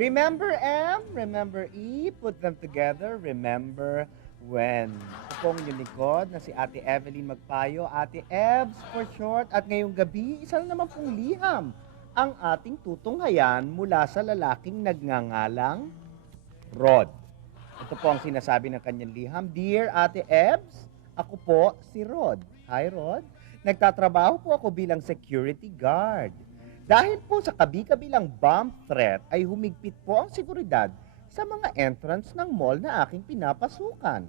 Remember M, remember E, put them together, remember when. Ito pong inyong likod na si Ate Evelyn Magpayo, Ate Ebs for short. At ngayong gabi, isa na naman pong liham ang ating tutunghayan mula sa lalaking nagngangalang Rod. Ito po ang sinasabi ng kanyang liham. Dear Ate Ebs, ako po si Rod. Hi Rod. Nagtatrabaho po ako bilang security guard. Dahil po sa kabi-kabilang bomb threat ay humigpit po ang seguridad sa mga entrance ng mall na aking pinapasukan.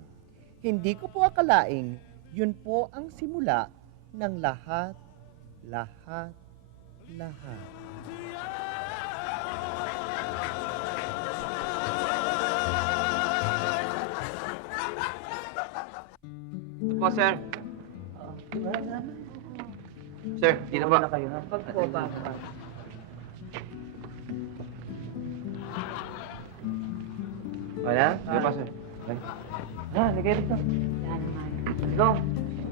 Hindi ko po akalaing yun po ang simula ng lahat. Po, sir. Sir, dito po. Pag po ba? Wala? Dito po, sir. Ligay rito. Wala naman. Go.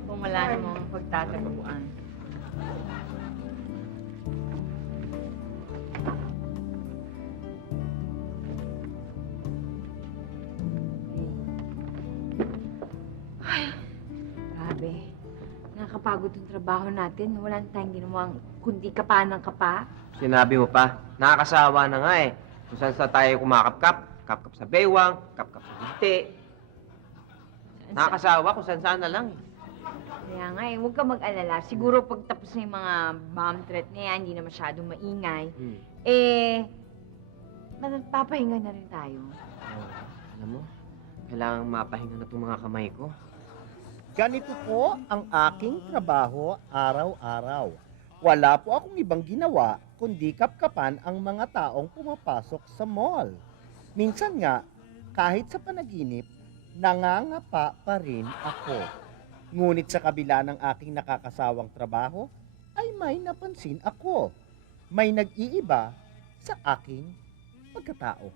Kung wala namang pagtataguan. Ay, grabe. Nakakapagod yung trabaho natin. Wala na tayong ginawang kundi kapa ng kapa. Sinabi mo pa, nakakasawa na nga eh. Kung saan sa tayo kumakapkap, kapkap sa baywang, kapkap sa binti. Nakakasawa kung saan na lang eh. Kaya nga eh, huwag ka mag-alala. Siguro pag tapos na yung mga bomb threat na yan, hindi na masyadong maingay, papahinga na rin tayo. Alam mo, kailangan mapahinga na itong mga kamay ko. Ganito po ang aking trabaho araw-araw. Wala po akong ibang ginawa kundi kapkapan ang mga taong pumapasok sa mall. Minsan nga, kahit sa panaginip, nangangapa pa rin ako. Ngunit sa kabila ng aking nakakasawang trabaho, ay may napansin ako. May nag-iiba sa aking pagkatao.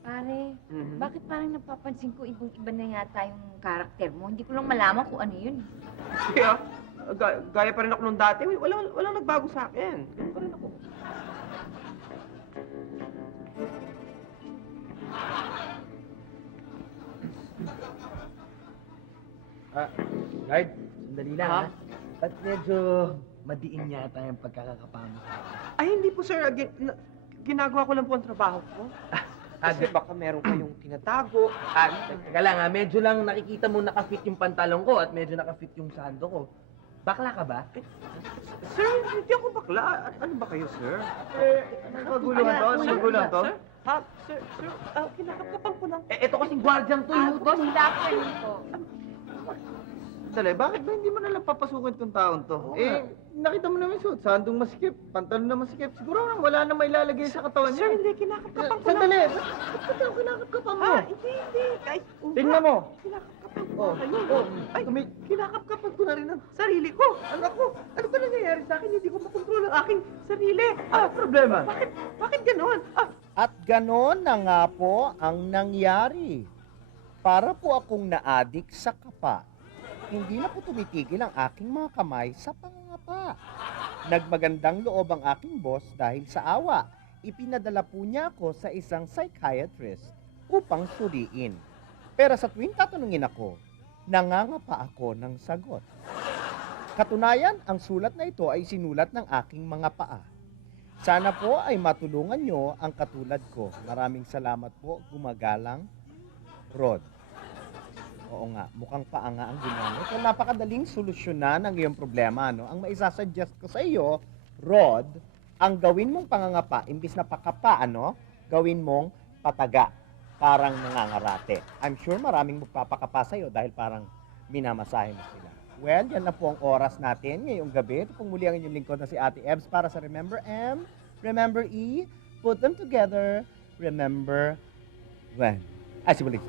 Pare, bakit parang napapansin ko ibang-iba na yata yung karakter mo? Hindi ko lang malaman kung ano yun. Kaya, gaya pa rin ako nung dati. Walang nagbago sa akin. Ganun pa rin ako. Guard, sandali lang, Ha? ha? Ba't medyo madiin yata yung pagkakakapama sa akin? Ay, hindi po, sir. Ginagawa ko lang po ang trabaho ko. Kasi baka meron kayong tinatago. Teka lang, ha? Medyo lang nakikita mo nakafit yung pantalong ko at medyo nakafit yung sando ko. Bakla ka ba? Sir, hindi ako bakla. Ano ba kayo, sir? Nagkaguluhan to? Nagkaguluhan to? Sir? Ha? Sir, kinakapkapan ko lang. Ito kasing gwardyang to, yung Boss, stop ka rin po. Sale, bakit ba hindi mo nalang papasukin tong taon to? Nakita mo naman suot, sandong masikip, pantalon na masikip. Siguro naman wala na may lalagay sa katawan niya. Sir, hindi. Kinakapkapan ko lang. Sandali, ba't yung kinakapkapan mo? Hindi. Guys, Tingnan mo. Kinakapkapan ko Oh, kayo. oh, Ay, kinakapkapan ko na rin ang sarili ko. Anak ko, ano ba nangyayari sa akin? Hindi ko makontrol ang aking sarili. Problema. Bakit ganoon? At ganon na nga po ang nangyari. Para po akong naadik sa kapa. Hindi na po tumitigil ang aking mga kamay sa pangangapa. Nagmagandang loob ang aking boss dahil sa awa. Ipinadala po niya ako sa isang psychiatrist upang suriin. Pero sa tuwing tatanungin ako, nangangapa ako ng sagot. Katunayan, ang sulat na ito ay sinulat ng aking mga paa. Sana po ay matulungan nyo ang katulad ko. Maraming salamat po, gumagalang Rod. Oo nga, mukhang paa nga ang ginamit. Well, napakadaling solusyonan ang iyong problema. No? Ang maisasuggest ko sa iyo, Rod, ang gawin mong pangangapa, imbis na pakapa, gawin mong pataga. Parang nangangarate. I'm sure maraming magpapakapa sa iyo dahil parang minamasahe mo sila. Well, yan na po ang oras natin ngayong gabi. Ito pong muli ang inyong lingkod na si Ate Ebs para sa Remember M, Remember E, put them together, remember when. Simulan.